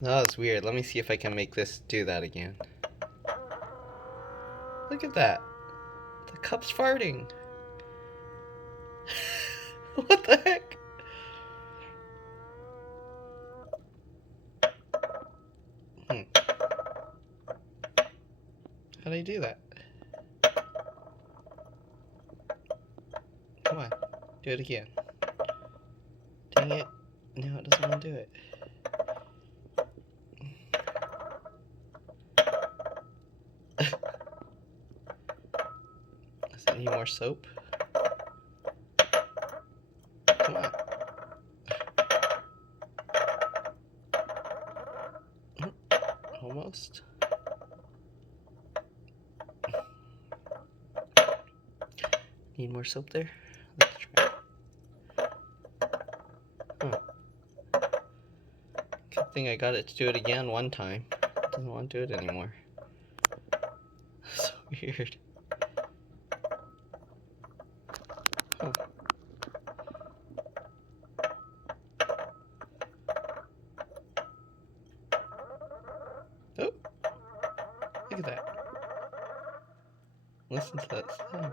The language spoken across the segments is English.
Oh, it's weird. Let me see if I can make this do that again. Look at that. The cup's farting. What the heck? How'd I do that? Come on. Do it again. Dang it. No, it doesn't want to do it. Does it need more soap? Come on. Almost. Need more soap there? Let's try it. Huh. Good thing I got it to do it again one time. It doesn't want to do it anymore. So weird. Huh. Oh! Look at that. Listen to that sound.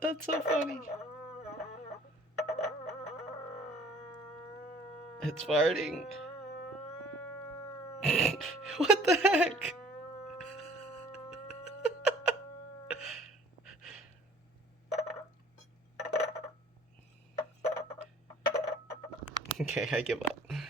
That's so funny. It's farting. What the heck? Okay, I give up.